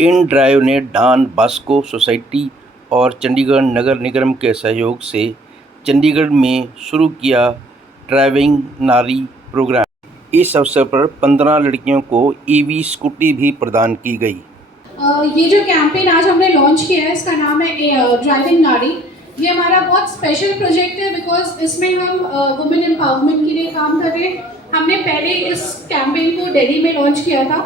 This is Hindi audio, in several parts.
इन ड्राइव ने डॉन बॉस्को सोसाइटी और चंडीगढ़ नगर निगम के सहयोग से चंडीगढ़ में शुरू किया ड्राइविंग नारी प्रोग्राम। इस अवसर पर 15 लड़कियों को ईवी स्कूटी भी प्रदान की गई। ये जो कैंपेन आज हमने लॉन्च किया है इसका नाम है ड्राइविंग नारी। ये हमारा बहुत स्पेशल प्रोजेक्ट है बिकॉज इसमें हम वुमेन एम्पावरमेंट के लिए काम कर रहे हैं। हमने पहले इस कैंपेन को दिल्ली में लॉन्च किया था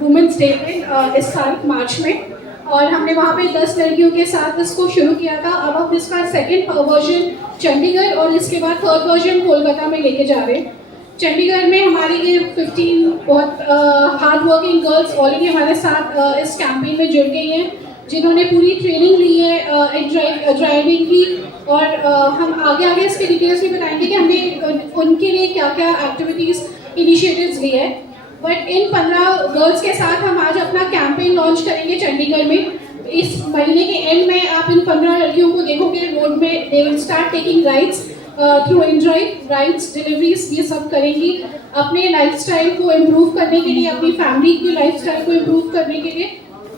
वुमेंस डे पे इस साल मार्च में, और हमने वहाँ पे 10 लड़कियों के साथ इसको शुरू किया था। अब हम इसका सेकेंड वर्जन चंडीगढ़ और इसके बाद थर्ड वर्जन कोलकाता में लेके जा रहे हैं। चंडीगढ़ में हमारी ये 15 बहुत हार्ड वर्किंग गर्ल्स ऑलरेडी हमारे साथ इस कैंपेन में जुड़ गई हैं, जिन्होंने पूरी ट्रेनिंग ली है ड्राइविंग की। और हम आगे आगे इसके डिटेल्स भी बताएंगे कि हमने उनके लिए क्या क्या एक्टिविटीज़ इनिशिएटिव्स लिए हैं। बट इन 15 गर्ल्स के साथ हम आज अपना कैंपेन लॉन्च करेंगे चंडीगढ़ में। इस महीने के एंड में आप इन 15 लड़कियों को देखोगे रोड में, they will start taking rides through inDrive, rides, deliveries, ये सब करेंगी अपने लाइफस्टाइल को इम्प्रूव करने के लिए, अपनी फैमिली की लाइफस्टाइल को इम्प्रूव करने के लिए।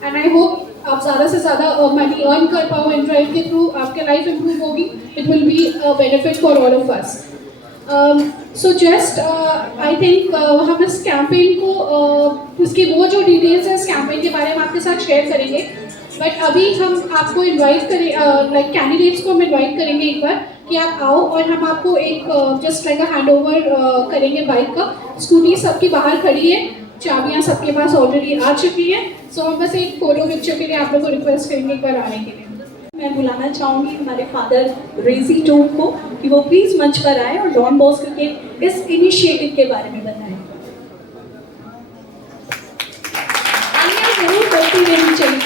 एंड आई होप आप ज़्यादा से ज़्यादा मनी अर्न कर पाओ इनड्राइव के थ्रू, आपके लाइफ इम्प्रूव होगी। It will be a benefit for all of us. So just I think हम इस कैंपेन को उसकी वो जो डिटेल्स है इस कैंपेन के बारे में आपके साथ शेयर करेंगे। बट अभी हम आपको इनवाइट करें, लाइक कैंडिडेट्स को हम इनवाइट करेंगे एक बार कि आप आओ और हम आपको एक जस्ट लाइक हैंड ओवर करेंगे बाइक का। स्कूटी सबकी बाहर खड़ी है, चाबियां सबके पास ऑलरेडी आ चुकी हैं। सो हम बस एक फोटो पिक्चर के लिए आप लोगों को रिक्वेस्ट करेंगे एक बार आने के लिए। मैं बुलाना चाहूँगी हमारे फादर रेजी टोम को कि वो प्लीज़ मंच पर आए और डॉन बॉस्को के इस इनिशिएटिव के बारे में बताएं। जरूर बढ़ती रहनी चाहिए।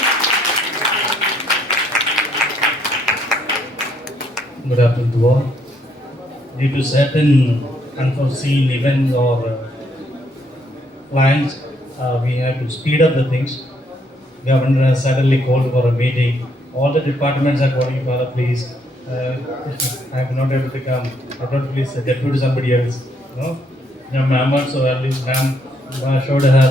Good afternoon to all. Due to certain unforeseen events or plans, we have to speed up the things. Governor has suddenly called for a meeting. All the departments are calling, Father, please. I am not able to come. I thought, please depute somebody else. No, ma'am also early. Ma'am showed her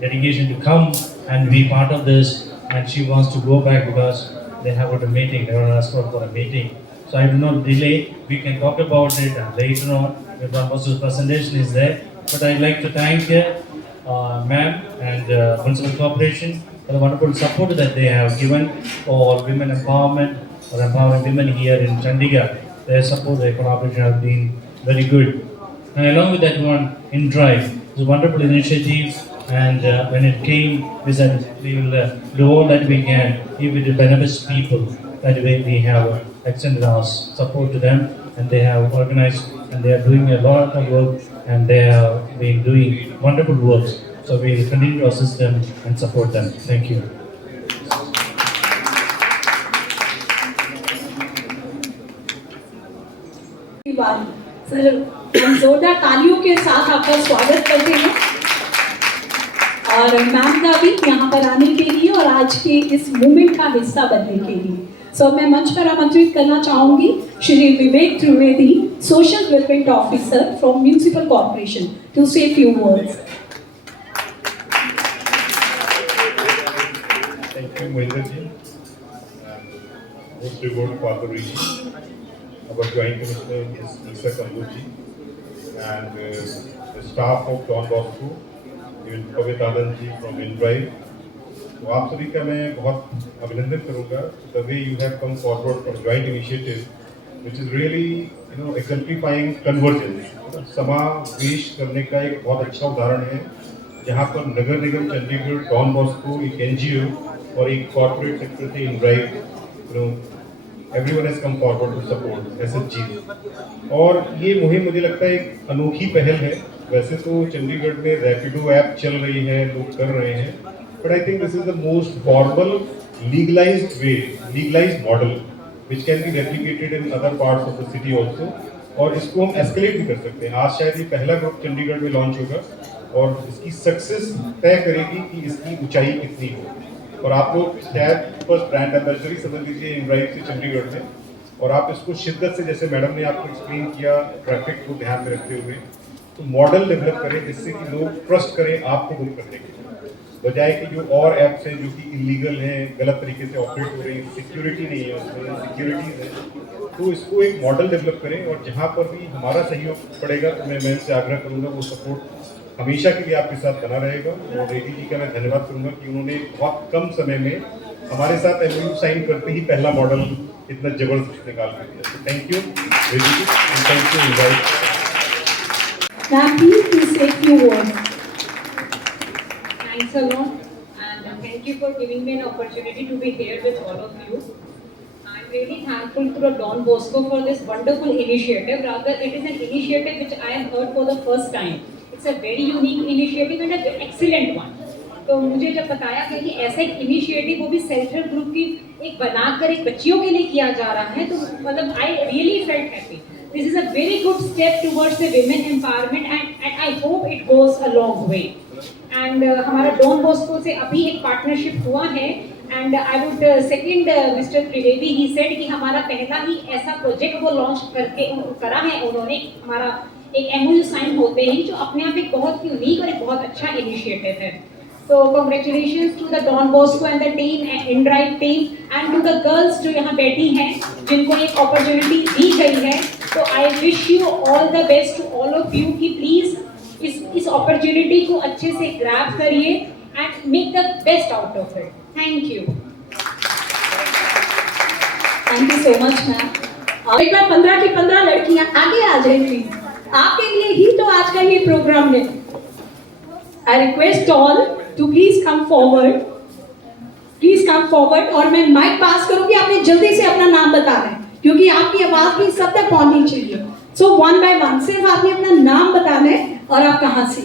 dedication to come and be part of this, and she wants to go back because they have got a meeting. They want to ask for a meeting. So I do not delay. We can talk about it later on. The Professor's presentation is there. But I'd like to thank ma'am and Municipal Corporation for the wonderful support that they have given for women empowerment or empowering women here in Chandigarh. Their support, their collaboration has been very good. And along with that one, InDrive, it's a wonderful initiative. And when it came, we said we will do all that we can if it benefits people. That way we have extended our support to them, and they have organized and they are doing a lot of work, and they have been doing wonderful works. So we will continue to assist them and support them. Thank you. Sir हम जोरदार तालियों के साथ आपका स्वागत करते हैं और मैम का भी यहाँ पर आने के लिए और आज के इस मूवमेंट का हिस्सा बनने के लिए। सो मैं मंच पर आमंत्रित करना चाहूँगी Shri Vivek Trivedi, social development officer from municipal corporation, to say few words. Thank you, Mohinder ji. Most reward for the region. Our Joint Commissioner is Lisa Kambuji, and the staff of Don Bosco, even Pavit Anand ji from InDrive. तो आप सभी का मैं बहुत अभिनंदन करूँगा the way you have come forward for joint initiative, which is really exemplifying convergence. समावेश करने का एक बहुत अच्छा उदाहरण है जहाँ पर नगर निगम चंडीगढ़, डॉन बॉस्को, एक NGO और एक कॉर्पोरेट सेक्टर थे InDrive, everyone has come forward to support SHG। और ये मुहिम मुझे लगता है एक अनोखी पहल है। वैसे तो चंडीगढ़ में रैपिडो ऐप चल रही है, लोग कर रहे हैं, but I think this is the most formal legalised way, legalised model which can be replicated in other parts of the city also, और इसको हम एस्केलेट भी कर सकते हैं। आज शायद ये पहला ग्रुप चंडीगढ़ में लॉन्च होगा और इसकी सक्सेस तय करेगी कि इसकी ऊंचाई कितनी हो। और आप लोग शायद फर्स्ट ब्रांड एम्बेसडर ही समझ लीजिए InDrive से चंडीगढ़ में, और आप इसको शिद्दत से, जैसे मैडम ने आपको एक्सप्लेन किया, ट्रैफिक को ध्यान में रखते हुए तो मॉडल डेवलप करें जिससे कि लोग ट्रस्ट करें आपको बुक करने के लिए। बजाय कि जो और ऐप्स हैं जो कि इलीगल हैं, गलत तरीके से ऑपरेट हो रही हैं, सिक्योरिटी नहीं है उसमें, सिक्योरिटीज़ है, तो इसको एक मॉडल डेवलप करें और जहाँ पर भी हमारा सहयोग पड़ेगा तो मैं से आग्रह करूँगा वो सपोर्ट हमेशा के लिए आपके साथ बना रहेगा। और रेड्डी जी का मैं धन्यवाद करूँगा कि उन्होंने बहुत कम समय में हमारे साथ MOU साइन करते ही पहला मॉडल इतना जबरदस्त निकाल कर दिया। तो thank you Reddy ji, thank you invite. Now please say few words. Thanks a lot, and thank you for giving me an opportunity to be here with all of you. I'm really thankful to Don Bosco for this wonderful initiative. Rather, it is an initiative which I have heard for the first time. It's a very unique initiative and an excellent one. तो मुझे जब बताया गया कि ऐसा एक इनिशिएटिव वो भी सेल्फ हेल्प ग्रुप की एक बनाकर एक बच्चियों के लिए किया जा रहा है, तो मतलब I really felt happy. This is a very good step towards the women empowerment, and I hope it goes a long way. And हमारा डॉन बॉस्को से अभी एक पार्टनरशिप हुआ है, and I would second Mr. Trivedi. He said कि हमारा पहला ही ऐसा प्रोजेक्ट वो लॉन्च करके करा है उन्होंने, हमारा एक MOU साइन होते ही, जो अपने आप एक बहुत यूनिक और एक बहुत अच्छा इनिशिएटिव है. So congratulations to the Don Bosco and the team and InDrive team, and to the girls जो यहाँ बैठी हैं जिनको एक अपॉर्चुनिटी दी गई है. तो I wish you all the best to all of you कि प्लीज इस अपॉर्चुनिटी को अच्छे से ग्रैब करिए and make the best out of it. Thank you. Thank you so much ma'am. एक बार 15 की 15 लड़कियां आगे आ जाए प्लीज. आपके लिए ही तो आज का ये प्रोग्राम है. I request all to please come forward. Please come forward. और मैं माइक पास करूंगी, आपने जल्दी से अपना नाम बताना है क्योंकि आपकी आवाज भी सब तक पहुंचनी चाहिए. So one by one सिर्फ आपने अपना नाम बताना है और आप कहाँ से.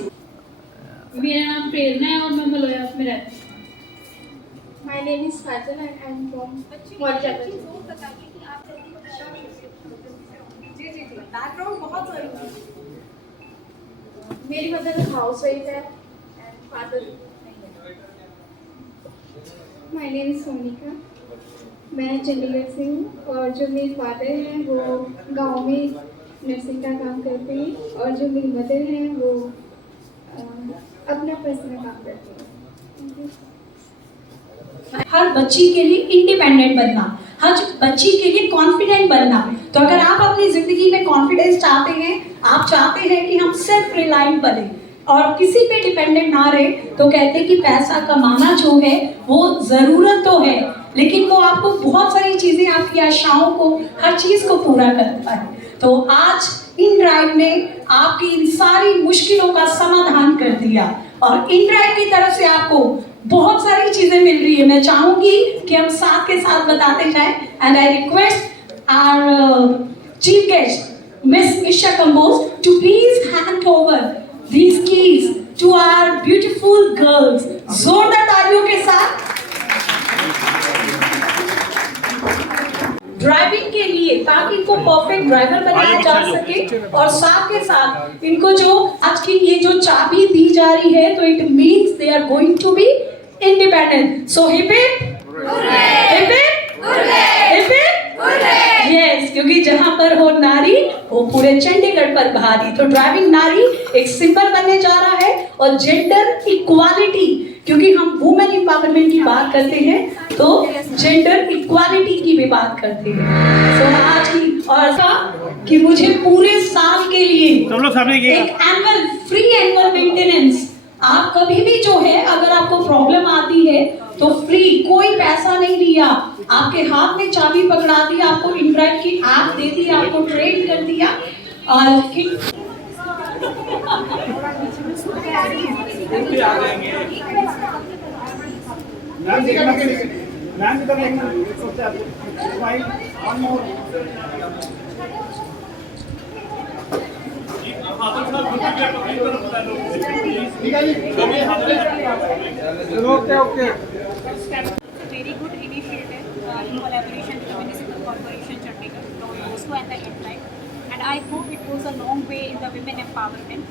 मेरा नाम प्रेरणा है और मैं मलोया में रहती हूँ. My name is Fazal and I am from Mojapur. Background बहुत जरूरी है. मेरी मदर हाउस वाइफ है and father. My name is Sonika. मैं चंडीगढ़ से हूँ और जो मेरे फादर हैं वो गांव में नर्सिंग का काम करते हैं और जो मेरी मदर हैं वो अपना पर्सनल काम करते हैं. हर बच्ची के लिए इंडिपेंडेंट बनना, हर बच्ची के लिए कॉन्फिडेंट बनना. तो अगर आप अपनी जिंदगी में कॉन्फिडेंस चाहते हैं, आप चाहते हैं कि हम सेल्फ रिलायंट बने और किसी पे डिपेंडेंट ना रहे, तो कहते हैं कि पैसा कमाना जो है वो ज़रूरत तो है, लेकिन वो आपको बहुत सारी चीज़ें, आपकी आशाओं को, हर चीज़ को पूरा करता है. तो आज InDrive ने आपकी इन सारी मुश्किलों का समाधान कर दिया और InDrive की तरफ से आपको बहुत सारी चीजें मिल रही है. मैं चाहूंगी कि हम साथ के साथ बताते जाएं. And I request our chief guest miss Esha Kamboj to please hand over these keys to our beautiful girls. जोरदार तालियों के साथ. ड्राइविंग के लिए ताकि इनको परफेक्ट ड्राइवर बनाया जा सके और साथ के साथ इनको जो आज की ये जो चाबी दी जा रही है, तो it means they are going to be independent. So hip hip hurray, hip hip hurray. Yes, क्योंकि जहां पर हो नारी वो पूरे चंडीगढ़ पर भारी. तो ड्राइविंग नारी एक सिंबल बनने जा रहा है और जेंडर इक्वालिटी, क्योंकि हम वुमेन एम्पावरमेंट की बात करते हैं तो जेंडर इक्वालिटी की भी बात करते हैं. तो आज की और कि मुझे पूरे साल के लिए एक एनुअल फ्री एनुअल मेंटेनेंस, आप कभी भी जो है अगर आपको प्रॉब्लम आती है तो फ्री, कोई पैसा नहीं लिया, आपके हाथ में चाबी पकड़ा दी, आपको InDrive की ऐप दे दी, आपको ट्रेन कर दिया. और Very good initiative in collaboration with the Municipal Corporation Chandigarh, Don Bosco and the InDrive, and I hope it goes a long way in the women empowerment.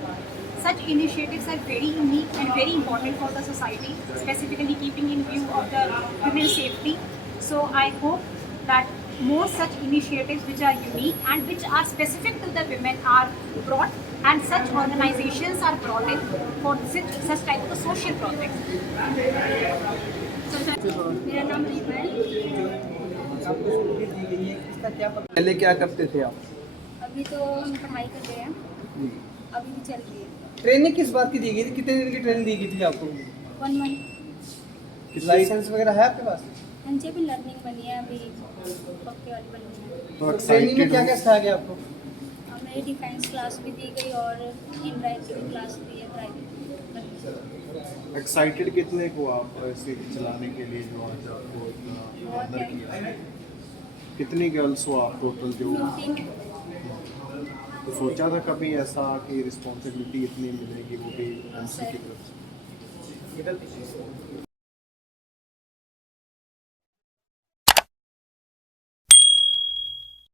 Such initiatives are very unique and very important for the society, specifically keeping in view of the women's safety. So I hope that more such initiatives which are unique and which are specific to the women are brought, and such organizations are brought in for such type of social projects. मेरा नाम रीमा है। पहले क्या करते थे आप? अभी तो हम पढ़ाई कर रहे हैं, अभी भी चल रही है। ट्रेनिंग किस बात की दी गई थी? कितने दिन की ट्रेनिंग दी गई थी आपको? 1 मंथ। लाइसेंस वगैरह है आपके पास? हाँ जी, अभी लर्निंग बनी है, अभी पक्के वाली बनी है। तो ट्रेनिंग में क्या क्या सिखाया गया आपको? हमें डिफेंस क्लास भी दी गई और इन ड्राइव की भी क्लास दी है, ड्राइविंग। एक्साइटेड कितने को आप ऐसे चलाने के लिए जो आज आपको इतना ऑनर किया? कितनी गर्ल्स हो आप टोटल जो? 15। तो सोचा था कभी ऐसा कि रिस्पॉन्सिबिलिटी इतनी मिलेगी वो भी एमसी की तरफ से?